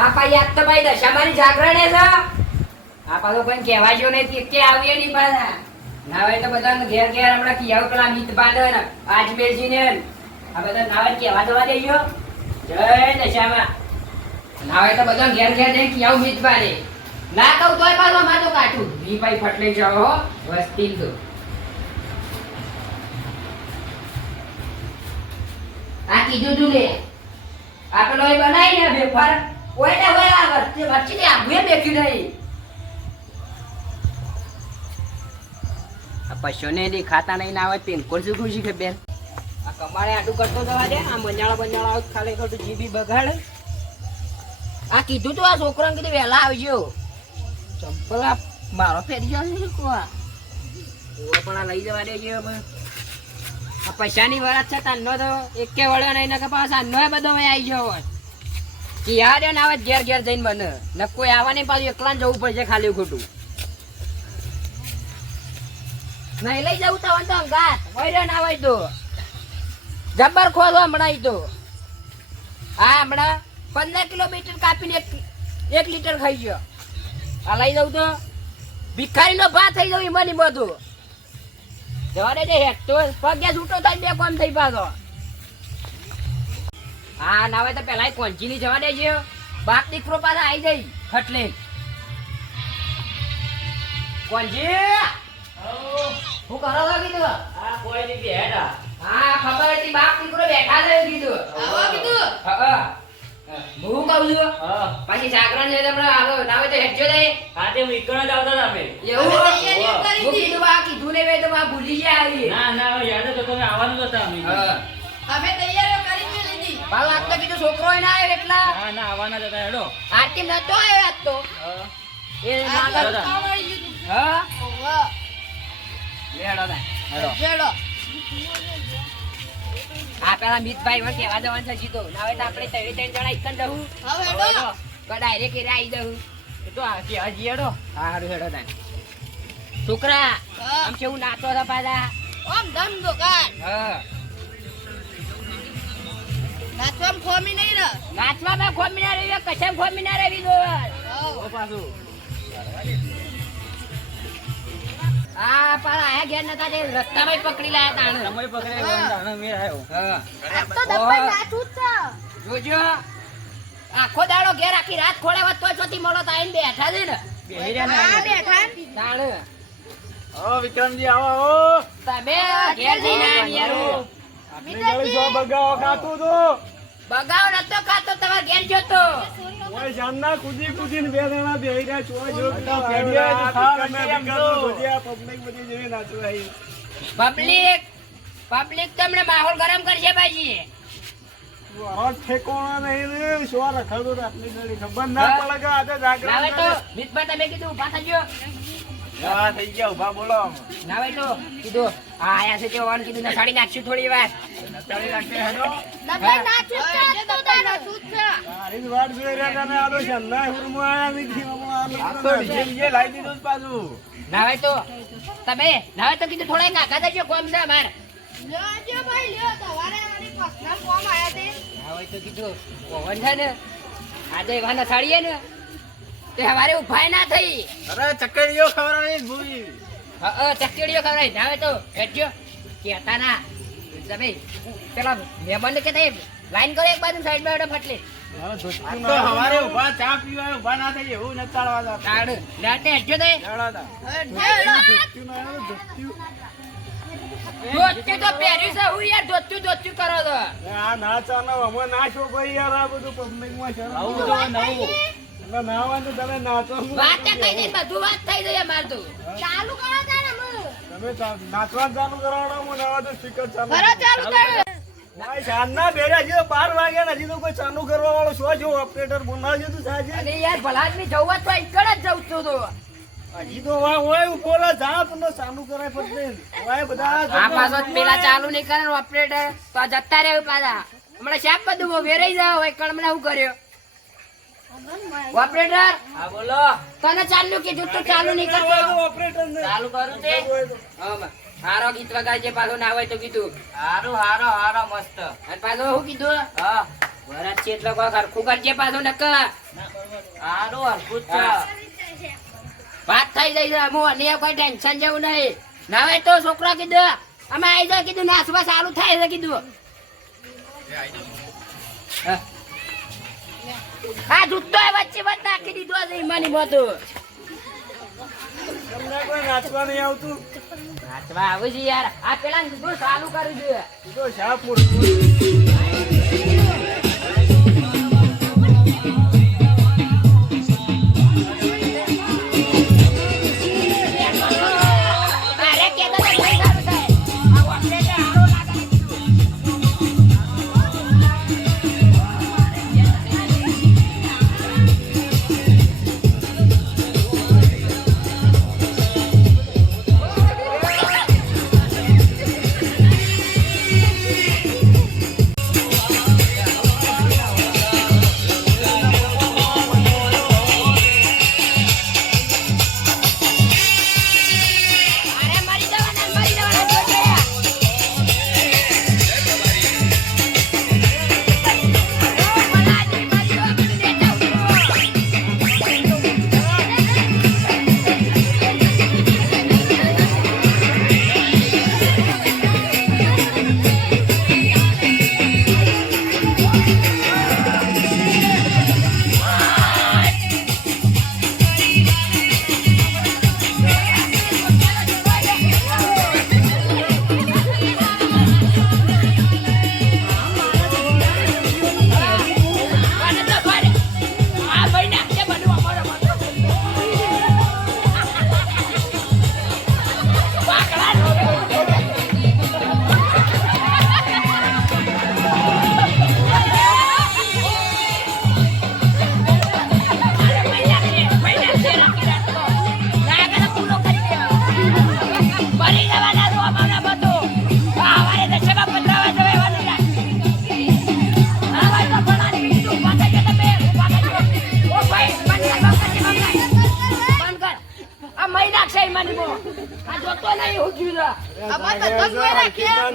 આ ભાઈ આજ તો ભાઈ દશામાની જાગરણે છે. આ પાછો કોઈ કહેવા જેવું નહીં કે આવીએ નહીં પાછા. નાવે તો બધા ઘેર ઘેર હમણાં કિયાવ પેલા મિત બાંધે ને આજમેરજીને આ બધા નાવે કહેવા જવા દેજો. જય દશામાં. નાવે તો બધા ઘેર ઘેર જઈને કિયાવ મિત બાંધે. ના કહું તોય પાછો માં તો કાઢું. વી ભાઈ ફટલે જાઓ હો વસ્તી તો. આ કીધું તું લે. આ પેલો એ બનાવી ને વેફર ઓય ને ઓય આ વચ્ચે ને આઘુએ બેઠી નહીં. આ પશુને દેખાતા નહીં ના આવે પેંકોર શું ખુશી કે બેન. આ કમાળે આટું કરતો જવા દે. આ બંજાળા આવ ખાલી ખોટું જીબી બગાડે. આ કીધું તું આ છોકરાને કીધું વહેલા આવજો. ચંપલ આ મારો ફેરી જશે કોવા પણ આ લઈ જવા દેજો. આ પૈસાની વરસ છે તાનો તો એકે વળ્યો નહીં નકે પાછા આનો બધો મેં આવી ગયો હોત કે યાર ને આવે ઘેર ઘેર જઈને બને ન કોઈ આવા નહીં પાછું એકલા જવું પડશે ખાલી ખોટું નહીં લઈ જવું તો અંગાત વૈરો ના હોય તો જબર ખોદો હમણાં તો. હા હમણાં 15 કિલોમીટર કાપીને 1 લીટર ખાઈ ગયો. આ લઈ જવું તો ભિખારીનો ભાત થઈ જવું એમાં નહીં બધું. જવાને જે હેઠતો પગે છૂટો થાય બે કોમ થઈ પાછો. હા ના હોય તો પેલા કોંચીની જવા દેજો. બાપ દીકરો પાછા આવી જાય ખટલે. કોંજી હું કરો છો કીધું? આ કોઈ ની બેઠા. હા ખબર હતી બાપ દીકરો બેઠા છે કીધું. આવો કીધું. હા હું કહું છું હા પછી જાગરણ છે તમને આગળ ના હોય તો હેઠજો દે. કાતે વીકણ જ આવતા તમે. એવું હું કીધું બા કીધું ને બે તો બા ભૂલી ગયા આવી. ના ના યાદ તો તમે આવવાનું હતા અમે. હા અમે તૈયારીઓ કરી લીધી. બાલ આજ તો કીધું છોકરો ના આવ્યો એટલા ના ના આવવાના જ હતા હેડો. આરતી નતો આવ્યો આજ તો. હા એ આ નાગર તો કાવડી દીધું. હા ઓવા લેડો ના હેડો. જેડો આ પેલા મિતભાઈ વખત કેવા જવાનું છે જીતો ના હોય તો આપણે ત્રણ જણા એક જ જવું હવે હેડો ડાયરેક્ટ એ આવી જવું. એ તો આ કે હજી હેડો. સારું હેડો તાન છોકરા હા. આમ કેવું નાચો હતા પાછા. ઓમ ધમ દુકાન હા નાચવામાં ખોમી નહીં રે. નાચવામાં ખોમી ના રહી કશામ ખોમી ના રહી દો. ઓ પાછું. આ પાછા આયા ઘેર નતા તે રસ્તામાં પકડી લાયા તાણ. સમય પકડે ગંધાણો મેં આવ્યો. હા આ તો દબ્બા નાચું જ છે. જોજો આખો દાડો ઘેર આખી રાત ખોળે વત તોય ચોથી મળો તો આઈને બેઠા છે ને બેહી રહ્યા આ ને. બેઠા તાણ ઓ વિક્રમજી આવો આવો. તમે ઘેર જઈને આયા આપણી ગળી જો બગાવો ખાતું તો. બગાવ નતો ખાતો તમારે ઘેર જતો. ઓય જાનના કૂદી કૂદીને બે જણા બેહી રહ્યા ચોય જો ફેડિયા તો ખાવ નથી એમ તો. પબ્લિક બધી જેવી નાચવા આવી. પબ્લિક તમને માહોલ ગરમ કરશે બાજી. હોટ ઠેકોણા નહીં રે શું રખાતો તો આપણી ગળી ખબર ના પડે કે આજે નાવે તો જાગરણ મિતભાઈ તમે કીધું ઉભા થજો. હા થઈ ગયા ઉભા બોલો. નાવે તો કીધું આ આયા છે તે વાન કીધું સાડી નાખશું થોડી વાર. નતાળી રાખે હેડો. દબ્બા નાચું જ છે. તો તાર નાચું જ છે. તારી જ વાટ જોઈ રહ્યા હતા ને આ તો જાનના હુરમાં આયા નથી મામા આ તો ડીજે બીજે લાવી દીધું જ પાછું. નાવે તો તમે નાવે તો કીધું થોડા કાકા દેજો કોમ છે અમાર. લ્યો જે ભાઈ લ્યો તમારે મારી પર્સનલ ફોર્મ આયા છે. નાવે તો કીધું ઓવન છે ને આજે વાના સાડીએ ને તે હવારે ઉભાય ના થઈ. અરે ચકડીઓ ખવડાવી ભૂઈ. હા ચકડીઓ ખવડાવી. નાવે તો હેડજો કેતા ના તમે પેલા મહેમાન કે થાય લાઈન કરો એક બાજુ સાઈડ માં ફટલે. આ તો હવારે ઉભા ચા પીવા ઉભા ના થઈ એવું ન ચાલવા દો. તાડ લાટે હેડજો દે. હેડો. હવે જેડો દોત્યું તો પહેર્યું છે હું યાર દોત્યું કરો તો. આ નાચાનો અમે નાચો ભાઈ યાર આ બધું પબ્લિકમાં છે આવું બધું નવું. તમે નાવાનું તમે નાચો વાત કઈ દે બધું વાત થઈ જાય માર તો. ચાલુ કરો તાર અમે. તમે નાચવા ચાલુ કરાવડો મને આવા તો સ્પીકર ચાલુ કરો ચાલુ તાર. ભાઈ સાંજના બેડા છે 12 વાગ્યા ને હજી તો કોઈ ચાલુ કરવા વાળો શું જો ઓપરેટર બોલાવજો તું સાજે અને યાર ભલાદમી જવું તો ઈકડ જ જવું છું તો. હજી તો ઓય બોલા જા પણ ચાલુ કરાય પડશે ઓય બધા આ પાછો પેલા ચાલુ નહીં કરે ઓપરેટર તો આ જતા રહે પાછા. હમણાં શાપ બધું વેરાઈ જાવ હોય કળમણા હું કર્યો ઓપરેટર. હા બોલો. તને ચાલુ કીધું તો ચાલુ નહીં કરતો. ઓપરેટર ને ચાલુ કરું તે. હારો ગીત વગાડજે પાછો ના હોય તો કીધું. હારો હારો હારો મસ્ત. અને પાછો શું કીધું હા વરસ છે એટલે કોઈ હરખું કરજે પાછું નકર. હારું હરખું જ છે. હા. વાત થઈ જાય છે હું અને કોઈ ટેન્શન જેવું નહીં. ના હોય તો છોકરા કીધું અમે આવી જાય કીધું નાસવા સારું થાય છે કીધું. હા. આ દૂધ તો વચ્ચે વચ્ચે નાખી દીધો છે ઈમાની મોતું. તમને કોઈ નાચવા નહીં આવતું? નાચવા આવે છે યાર. આ પેલા દૂધ ચાલુ કરી દે. તો શા પૂરું? અરે કેતો તો કઈ સારું થાય. આ ઓપરેટર હારો લાગે. અરે મરી જવાના જોજે. મને તો ભાઈ આ ભાઈ નાખજે બધું અમારો બધું. પાકડા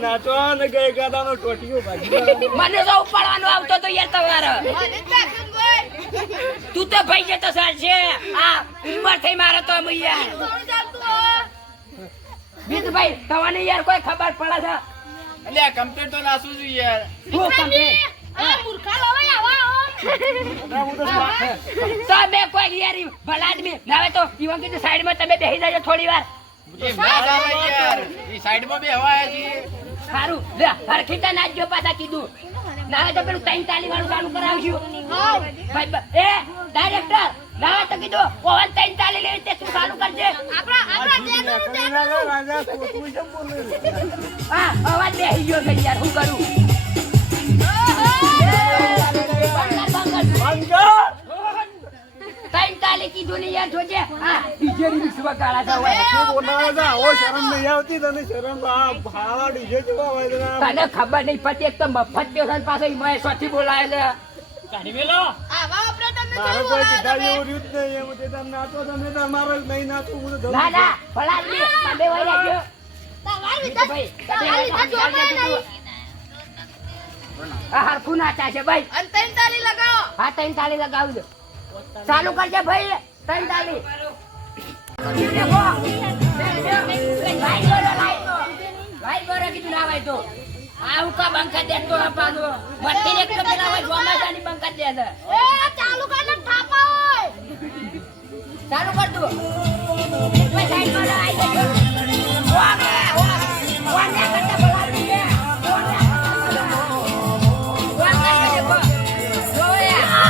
નાચવા ને ગઈ ગાદાનો ટોટિયો ભાગી. મને તો ઉપાડવાનો આવતો તો યાર તમારે. મને જ નાખ્યું ભાઈ. તું તો ભાઈ જતો સાલ છે. આ ઉંમર થઈ મારે તો અમે યાર. થોડું ચાલતું હોય. બીજું ભાઈ તમને યાર કોઈ ખબર પડે છે? એટલે આ કમ્પ્લીટ તો નાસવું જોઈએ યાર. હું કમ્પ્લેન. આ મૂર્ખા લોવાય આવા હું તો તમે કોઈ યાર ભલા આદમી ના હોય તો ઈવન કીધું સાઈડમાં તમે બેસી જાજો થોડી વાર. એ ના ચાલે યાર. એ સાઈડમાં બી હવા આવે છે. સારું લે હરખીતા નાચજો પાછા કીધું. ના હોય તો પેલું 43 વાળું ચાલુ કરાવશું. ભાઈ એ ડાયરેક્ટર ના હોય તો કીધું ઓવન 43 લેવી તે શું ચાલુ કરજે. આપણા તેનું રાજા કોકું છે બોલે. હા અવાજ બેસી ગયો છે યાર હું કરું. તાલી કીધું ને યાર જોજે. હા ડીજે ની વિશ્વ કાળા છે હોય. બોલાવા જા. ઓ શરમ નહીં આવતી તને? શરમ આ ભાવા ડીજે જેવા હોય છે. તને ખબર નહીં પડતી એક તો મફત પેશન પાસે મેં સોથી બોલાય છે. આવા ઓપરેટર ને મારે કેવું કોઈ બોલાવે કીધા તમે? જેવું રહ્યું જ નહીં. એમ તે તમે નાચો તમે તમારે નહીં નાચવું. હું તો જઉં ના છું. ના ભલા આદમી તમે વહી રહેજો. તમારી વિધા ભાઈ તમારી વિધા જોવાય નહીં. આ હરખું નાચા છે ભાઈ. અને તૈન તાલી લગાવો. હા 43 લગાવજો. ચાલુ કરજે ભાઈ 43. ભાઈ બોલો કીધું ના ભાઈ તો આવું કા બંકા દેતો અપાનો મત્તી એક તો પેલા હોય જોમાસાની બંકા દે છે. એ ચાલુ કર ને થાપા હોય. ચાલુ કર તું. ભાઈ સાઈડ પર આવી જજો. ઓમે ઓને કરતા બોલાવી દે. ઓને કરતા જોયા.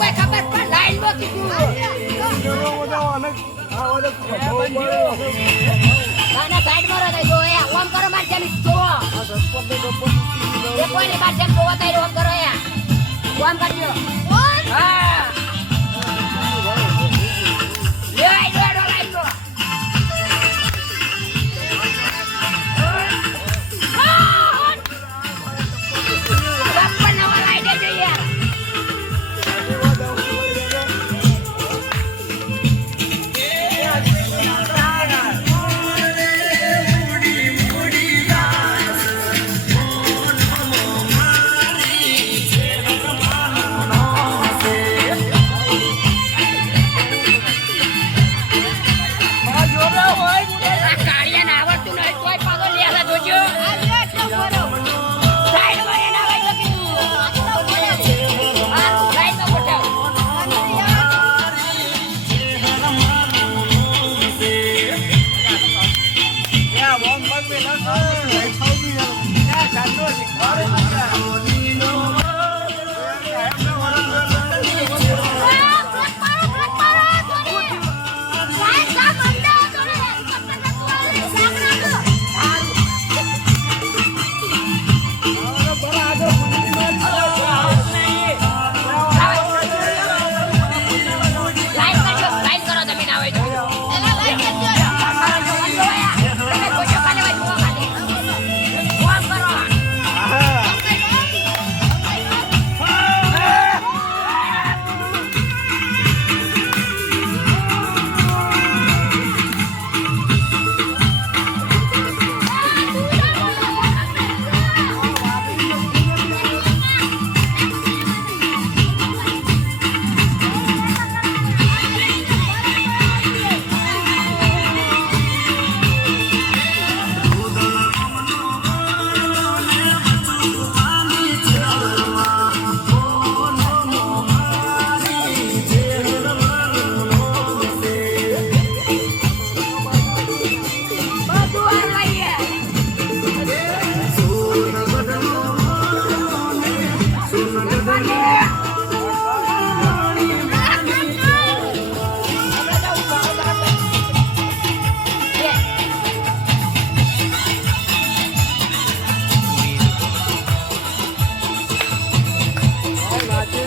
કોઈ ખબર પણ લાઈન માં કીધું. એનો બધા અનેક આ બધા ખભો પડે. ના સાઈડ માં રહે જો એ ઓમ કરો માર ચાલી જો આ ધસપત ને ગપ્પત એ કોઈ ની માર ચાલી જોવા તાઈ ઓમ કરો યા ઓમ કરજો. હા લે આઈ દો લાઈન લો. બાપા નવા લાઈ દેજો યાર. મોન મગ મેલા કર સૌથી આ સાંડો શીખવાડે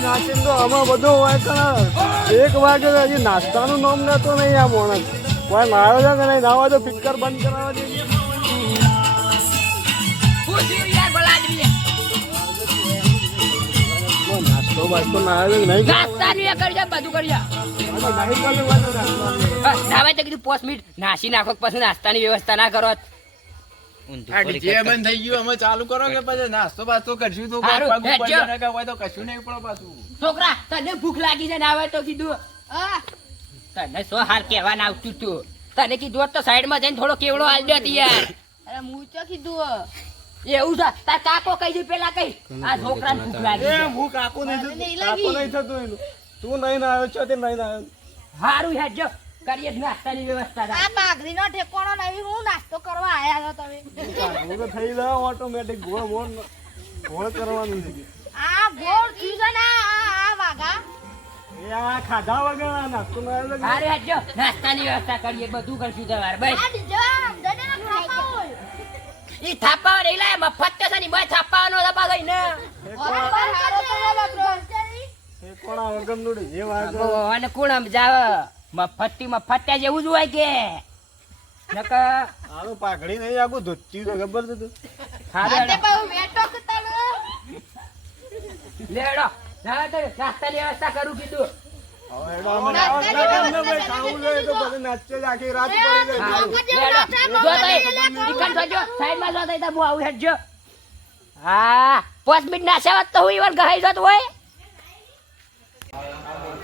નાચીને તો આમાં બધું હોય કે 1 વાગે હજી નાસ્તાનું નામ નતો નહીં આ માણસ કોઈ મારો છે કે નહીં નાવા તો ફિક્કર બંધ કરાવવા જોઈએ નાસ્તો બાસ્તો ના આવે કે નહીં નાસી નાખો પછી નાસ્તાની વ્યવસ્થા ના કરો આ ડીજે બંધ થઈ ગયું અમે ચાલુ કરો કે પછી નાસ્તો બાસ્તો કરશું તો હારું, પગ ઉપર હેડજો. ના હોય તો કશું નહીં પડે પાછું છોકરા તને ભૂખ લાગી છે ને આવે તો કીધું હા તને સો હાલ કહેવા ના આવતું તું તને કીધું હોત તો સાઈડમાં જઈને થોડો કેવડો હાલ દે યાર અરે હું તો કીધું એવું છે તાર કાકો કહી દે પેલા કઈ આ છોકરાને ભૂખ લાગી એ છે હું કાકો નહીં મને નહીં થતું કાકો લાગી. નહીં થતું એનું તું નહીં ના આવ્યો છો તે નહીં ના આવ્યો હારું હેડજો કરીએ જ નાસ્તાની વ્યવસ્થા આ બાગરીનો ઠેકોણો નહીં હું નાસ્તો કરવા આયા છો તમે હું તો થઈ જાવ ઓટોમેટિક ગોળ કરવાનું છે આ ગોળ થયું છે ને આ વાગા એ આ ખાધા વગર આ નાસ્તો ના આવે કે હારું હેડજો નાસ્તાની વ્યવસ્થા કરીએ બધું કરશું તમારે બસ આ જવા દડેનો ખાતા હોય ઈ થાપાવા નહીં લાય મફત તો છે ને મેં થાપાવાનો થપા ગઈ ને ઓરે પર હારો તો બાપરો એ કોણા વગરનું રે જે વાગે અને કોણ સમજાવ મફત જેવું જ હોય કે નકર આનો પાઘડી નહીં આગું ધોતી તો ખબર છે તું હારું આતે હેડો. બહુ વેટો કે તને લેડો ના તો નાસ્તાની વ્યવસ્થા કરું કીધું હવે એડો અમને આવા કામ ન ભાઈ ખાવું જોઈએ તો પછી નાચે જ આખી રાત પડી જાય લેડો જો તઈ ચિકન ખાજો સાઈડમાં જો તઈ તો હું આવું હેડજો હા 5 મિનિટ નાસાવત તો હું ઈવન ગહાઈ જતો હોય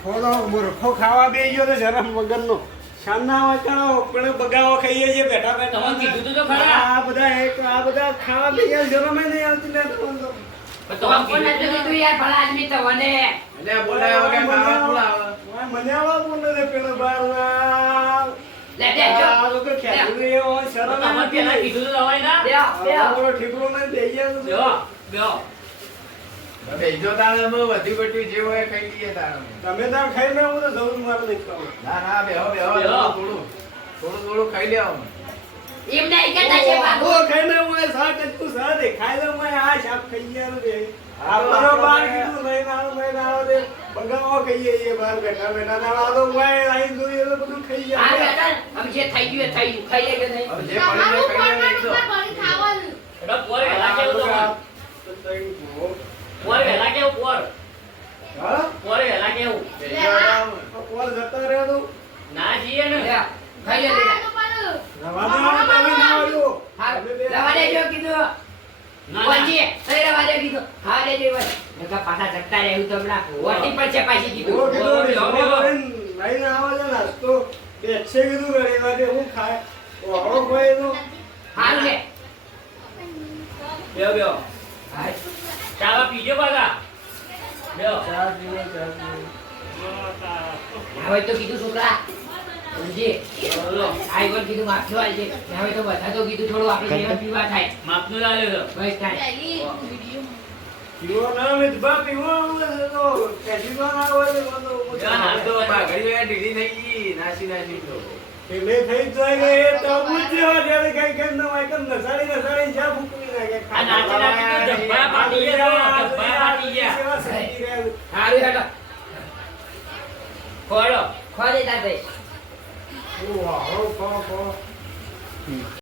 થોડો મૂર્ખો ખાવા બે ગયો તો જરા વગરનો શાનના વાચણો પણ બગાવો ખાઈએ છીએ બેઠા બેઠા તમને કીધું તો ખરા. આ બધા ખાવા બે ગયા જરા મેં નહીં આવતી ને તમને તો કોણ નથી કીધું યાર ભલા આદમી તો વને એટલે બોલાય વગર મારા બોલાવે મને આવા બોલ ને પેલો બાર લે દે જો આ લોકો ખેલું રે હોય શરમ તમારે પેલા કીધું તો હોય ના બેહો બેહો આપણો ઠીકરો ને દઈ ગયા બેહો બેહો બેજો તારે અમે વધી બટ્યું જે હોય ખાઈ લઈએ તારે તમે તાર ખાઈ લે હું તો જવું મારે દેખાવ ના ના બેહો બેહો બેહો. થોડું ખાઈ લે એમ નહીં કહેતા છે બાબુ ઓ ખાઈ લે હું સા કચકુ સા દે ખાઈ લે હું આ શાક ખાઈ ગયા રે આપણો બાર કીધું નહીં ના દે બગાવો ખાઈએ એ બાર બેઠા બેઠા ના આ તો હું આઈ દોઈ એટલે બધું ખાઈ આ ગયા બેટા અમે જે થઈ ગયું એ થઈ ગયું ખાઈ લેજો નહીં હવે જે પડી જાય ખાઈ લે ઉપર ભણી ખાવાનું એનો પોર વેલા કેવું તો પોર વેલા કેવું પોર હા પોર વેલા કેવું કોલ જતા રહ્યા તો ના જીએ ને લે, ખાઈ લે બેટા રવાના તમે ના આવ્યો હા રવા દેજો કીધું ના પહોંચીએ તઈ રવા દે કીધું હા દેજો બસ નકા પાછા જગતા રહેવું તો હમણાં ઓટી પર છે પાછી ઓ કીધું કીધું બેહો, બેહો. લઈને આવા છે નાસ્તો બેસે કીધું ઘણી વાગે હું ખાય ઓહો ભાઈ નો હારું લે બેહો બેહો હા ચાવા પીજો બાગા બેહો હવે તો કીધું છોકરા સમજી આઈ વન કીધું માર પાછો આવજે. હવે તો બધા તો કીધું થોડું આપણે જેવા પીવા થાય. માપનું લાવ્યો તો. બસ થાય. પહેલી વિડીયો પીવો ના મિત બા પીવો તો કેજી તો ના હોય તો જા, હાલ તો ઘડી વાર ઢીલી થઈ ગઈ નાસી તો એટલે થઈ જાય કે એ તબુ જ જેવા જ્યારે કઈ કેમ ન હોય કેમ નસાડી જા ફૂકવી નાખે આ નાચી નાચી તો ડબ્બા ફાટી ગયા, ડબ્બા ફાટી ગયા. સેવા સડી રહ્યા. હારું હેડો. ખોળો. ખોવા દે તાર ભાઈ. ઓ વાહ ઓ કો